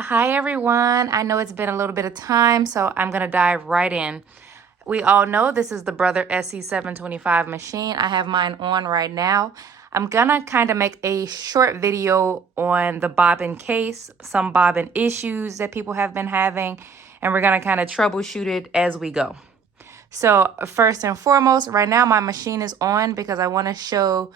Hi everyone. I know it's been a little bit of time, so I'm going to dive right in. We all know this is the Brother SE725 machine. I have mine on right now. I'm going to kind of make a short video on the bobbin case, some bobbin issues that people have been having, and we're going to kind of troubleshoot it as we go. So first and foremost, right now my machine is on because I want to show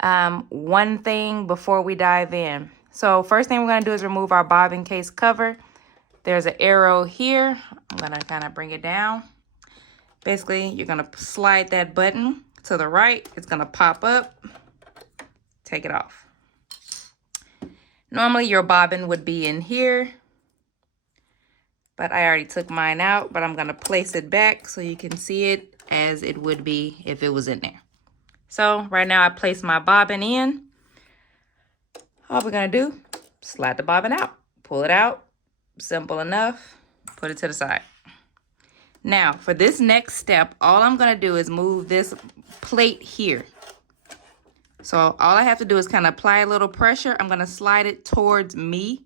one thing before we dive in. So first thing we're going to do is remove our bobbin case cover. There's an arrow here. I'm going to kind of bring it down. Basically, you're going to slide that button to the right. It's going to pop up. Take it off. Normally, your bobbin would be in here, but I already took mine out, but I'm going to place it back so you can see it as it would be if it was in there. So right now, I place my bobbin in. All we're going to do, slide the bobbin out, pull it out. Simple enough. Put it to the side. Now, for this next step, all I'm going to do is move this plate here. So all I have to do is kind of apply a little pressure. I'm going to slide it towards me.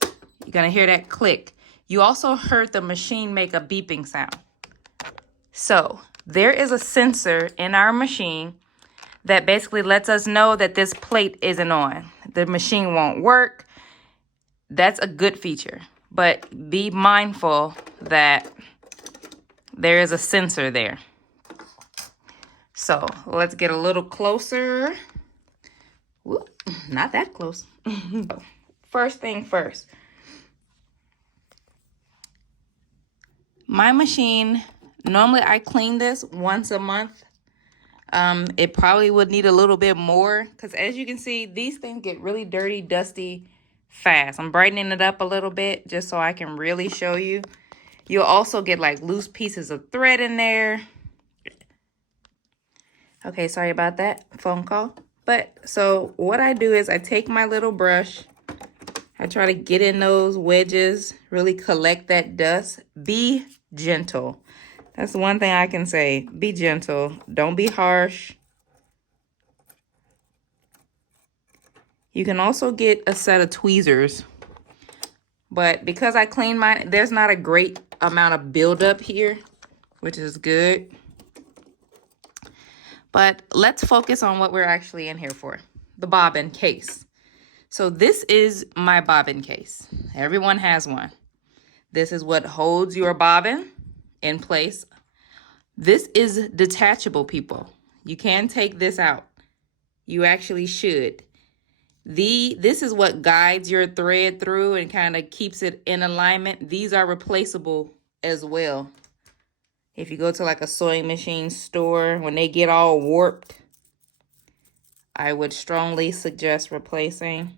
You're going to hear that click. You also heard the machine make a beeping sound. So there is a sensor in our machine that basically lets us know that this plate isn't on. The machine won't work. That's a good feature. But be mindful that there is a sensor there. So let's get a little closer. Whoop, not that close. First thing first. My machine, normally I clean this once a month. It probably would need a little bit more because as you can see, these things get really dirty, dusty fast. I'm brightening it up a little bit just so I can really show you. You'll also get like loose pieces of thread in there. Okay, sorry about that phone call. But so what I do is I take my little brush. I try to get in those wedges, really collect that dust. Be gentle. That's the one thing I can say. Be gentle. Don't be harsh. You can also get a set of tweezers. But because I cleaned mine, there's not a great amount of buildup here, which is good. But let's focus on what we're actually in here for. The bobbin case. So this is my bobbin case. Everyone has one. This is what holds your bobbin in place. This is detachable, people. You can take this out. You actually should. This is what guides your thread through and kind of keeps it in alignment. These are replaceable as well. If you go to like a sewing machine store, when they get all warped, I would strongly suggest replacing.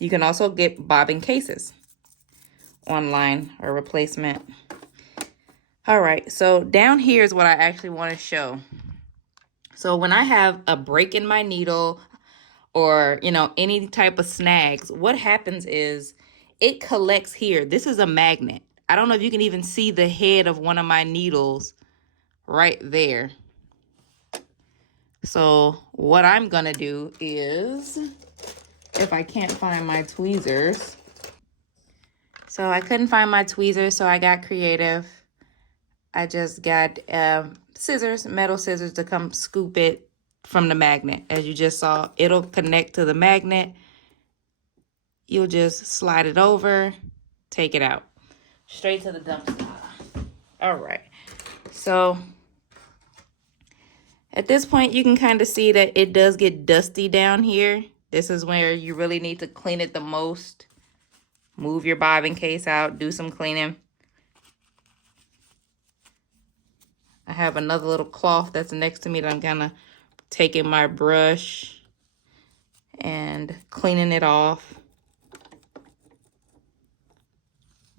You can also get bobbin cases online or replacement. All right, so down here is what I actually want to show. So when I have a break in my needle or, any type of snags, what happens is it collects here. This is a magnet. I don't know if you can even see the head of one of my needles right there. So what I'm going to do is, if I can't find my tweezers. So I couldn't find my tweezers, so I got creative. I just got scissors, metal scissors to come scoop it from the magnet. As you just saw, it'll connect to the magnet. You'll just slide it over, take it out. Straight to the dumpster. All right. So at this point, you can kind of see that it does get dusty down here. This is where you really need to clean it the most. Move your bobbin case out, do some cleaning. I have another little cloth that's next to me that I'm gonna taking my brush and cleaning it off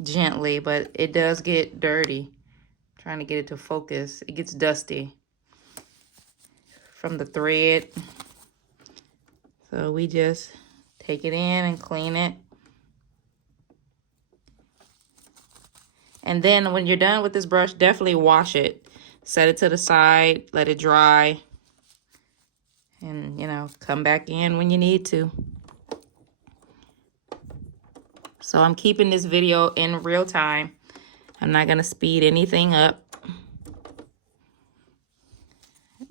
gently, but it does get dirty. I'm trying to get it to focus. It gets dusty from the thread. So we just take it in and clean it. And then when you're done with this brush, definitely wash it. Set it to the side, let it dry. And, come back in when you need to. So I'm keeping this video in real time. I'm not gonna speed anything up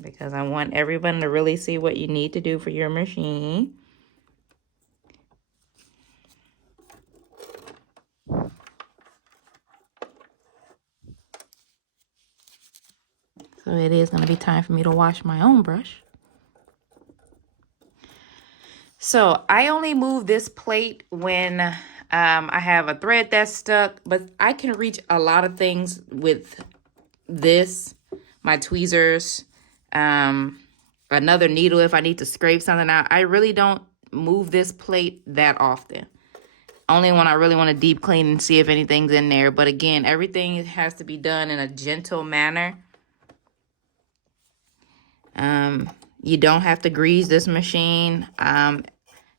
because I want everyone to really see what you need to do for your machine. So it is gonna be time for me to wash my own brush. So I only move this plate when I have a thread that's stuck, but I can reach a lot of things with this, my tweezers, another needle if I need to scrape something out. I really don't move this plate that often. Only when I really want to deep clean and see if anything's in there. But again, everything has to be done in a gentle manner. You don't have to grease this machine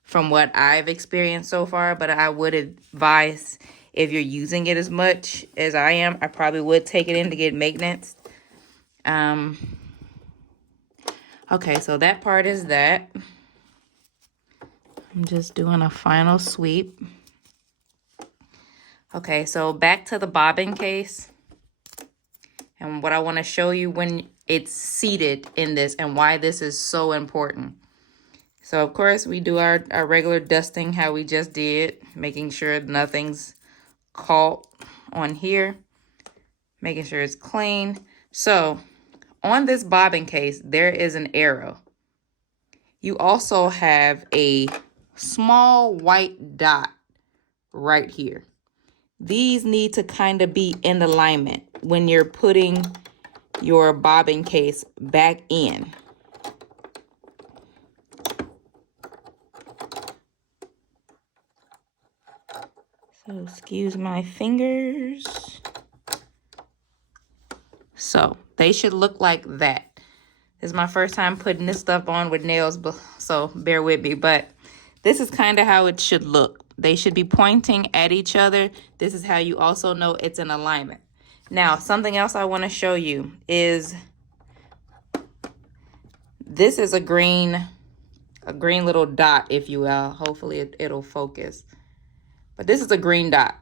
from what I've experienced so far, but I would advise if you're using it as much as I am, I probably would take it in to get maintenance. Okay, so that part is that. I'm just doing a final sweep. Okay, so back to the bobbin case. And what I want to show you when it's seated in this and why this is so important. So, of course, we do our regular dusting, how we just did, making sure nothing's caught on here, making sure it's clean. So, on this bobbin case, there is an arrow. You also have a small white dot right here. These need to kind of be in alignment when you're putting your bobbin case back in. So excuse my fingers. So they should look like that. This is my first time putting this stuff on with nails, so bear with me. But this is kind of how it should look. They should be pointing at each other. This is how you also know it's in alignment. Now, something else I want to show you is this is a green little dot, if you will. Hopefully it'll focus. But this is a green dot.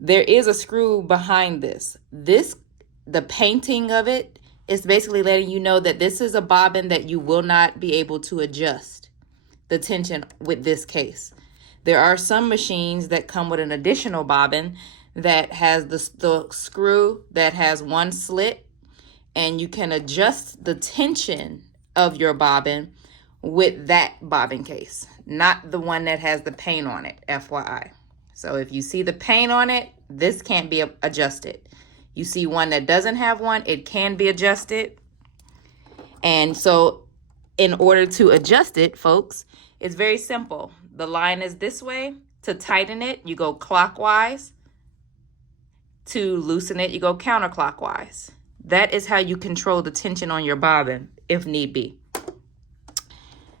There is a screw behind this. The painting of it is basically letting you know that this is a bobbin that you will not be able to adjust the tension with this case. There are some machines that come with an additional bobbin that has the screw that has one slit, and you can adjust the tension of your bobbin with that bobbin case, not the one that has the paint on it, FYI. So if you see the paint on it, this can't be adjusted. You see one that doesn't have one, it can be adjusted. And so in order to adjust it, folks, it's very simple. The line is this way. To tighten it, you go clockwise. To loosen it, you go counterclockwise. That is how you control the tension on your bobbin, if need be.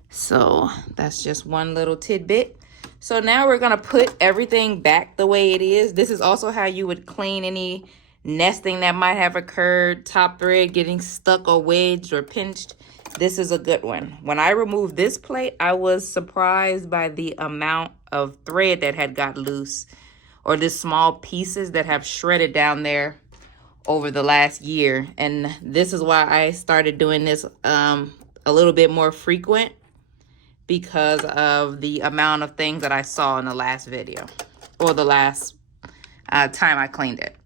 So that's just one little tidbit. So now we're gonna put everything back the way it is. This is also how you would clean any nesting that might have occurred, top thread getting stuck or wedged or pinched. This is a good one. When I removed this plate, I was surprised by the amount of thread that had got loose, or the small pieces that have shredded down there over the last year. And this is why I started doing this a little bit more frequent, because of the amount of things that I saw in the last video, or the last time I cleaned it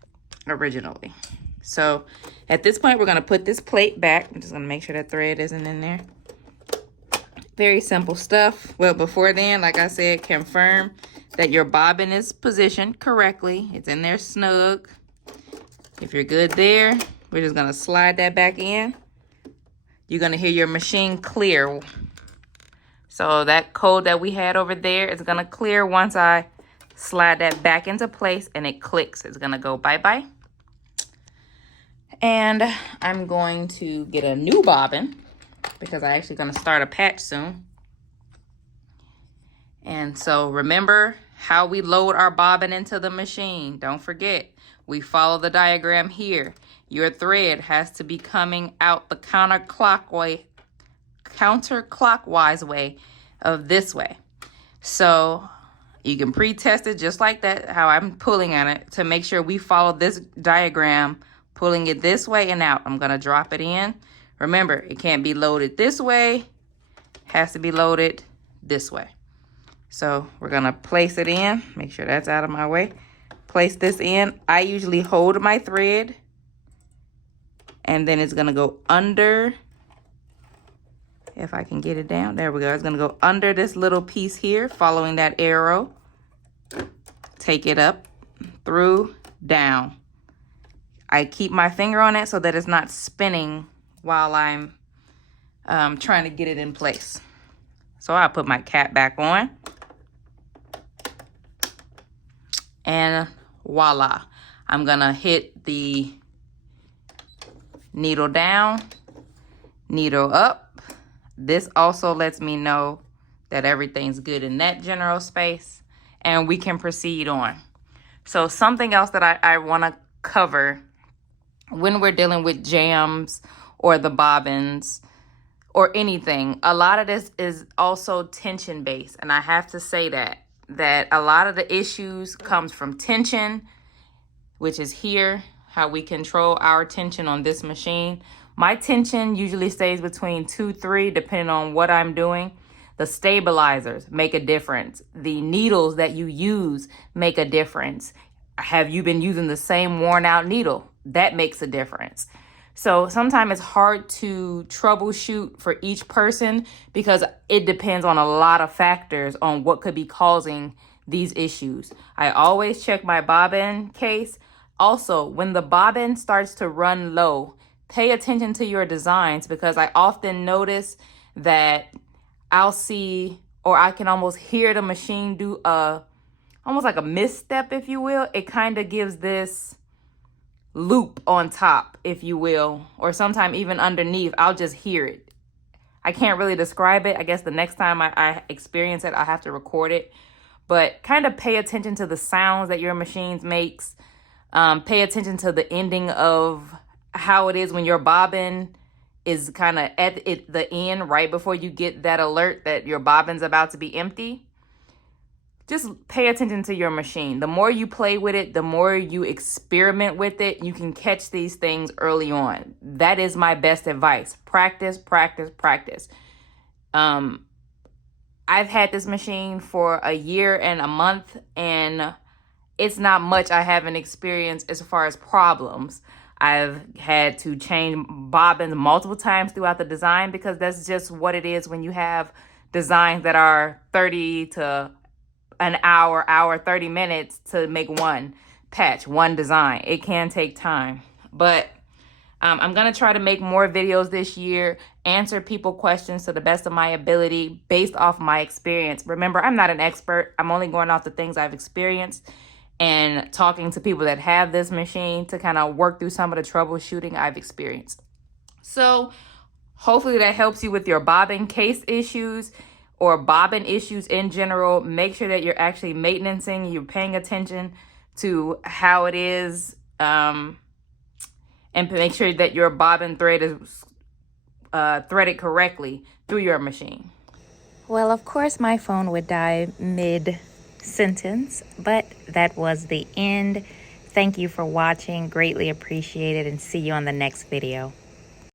originally. So at this point, we're gonna put this plate back. I'm just gonna make sure that thread isn't in there. Very simple stuff. Well, before then, like I said, confirm that your bobbin is positioned correctly. It's in there snug. If you're good there, we're just gonna slide that back in. You're gonna hear your machine clear. So that code that we had over there is gonna clear once I slide that back into place and it clicks. It's gonna go bye-bye. And I'm going to get a new bobbin because I'm actually gonna start a patch soon. And so remember how we load our bobbin into the machine. Don't forget, we follow the diagram here. Your thread has to be coming out the counterclockwise way of this way. So You can pre-test it just like that, how I'm pulling on it, to make sure we follow this diagram, pulling it this way and out. I'm gonna drop it in. Remember, it can't be loaded this way, has to be loaded this way. So we're gonna place it in, make sure that's out of my way. Place this in. I usually hold my thread, and then it's gonna go under, if I can get it down, there we go. It's gonna go under this little piece here, following that arrow. Take it up, through, down. I keep my finger on it so that it's not spinning while I'm trying to get it in place. So I'll put my cap back on. And voila. I'm gonna hit the needle down, needle up. This also lets me know that everything's good in that general space, and we can proceed on. So something else that I wanna cover when we're dealing with jams or the bobbins or anything, a lot of this is also tension based. And I have to say that a lot of the issues comes from tension, which is here, how we control our tension on this machine. My tension usually stays between 2, 3, depending on what I'm doing. The stabilizers make a difference. The needles that you use make a difference. Have you been using the same worn out needle? That makes a difference. So sometimes it's hard to troubleshoot for each person because it depends on a lot of factors on what could be causing these issues. I always check my bobbin case. Also, when the bobbin starts to run low, pay attention to your designs, because I often notice that I'll see, or I can almost hear the machine do almost like a misstep, if you will. It kind of gives this loop on top, if you will, or sometime even underneath. I'll just hear it. I can't really describe it. I guess the next time I experience it, I have to record it. But kind of pay attention to the sounds that your machine makes. Pay attention to the ending of how it is when your bobbin is kind of at the end, right before you get that alert that your bobbin's about to be empty. Just pay attention to your machine. The more you play with it, the more you experiment with it, you can catch these things early on. That is my best advice. Practice, practice, practice. I've had this machine for a year and a month, and it's not much I haven't experienced as far as problems. I've had to change bobbins multiple times throughout the design, because that's just what it is when you have designs that are 30 to an hour, 30 minutes to make one patch, one design. It can take time. But I'm going to try to make more videos this year, answer people questions to the best of my ability based off my experience. Remember, I'm not an expert. I'm only going off the things I've experienced and talking to people that have this machine to kind of work through some of the troubleshooting I've experienced. So hopefully that helps you with your bobbin case issues or bobbin issues in general. Make sure that you're actually maintaining, you're paying attention to how it is, and make sure that your bobbin thread is threaded correctly through your machine. Well, of course, my phone would die mid-sentence, but that was the end. Thank you for watching. Greatly appreciated, and see you on the next video.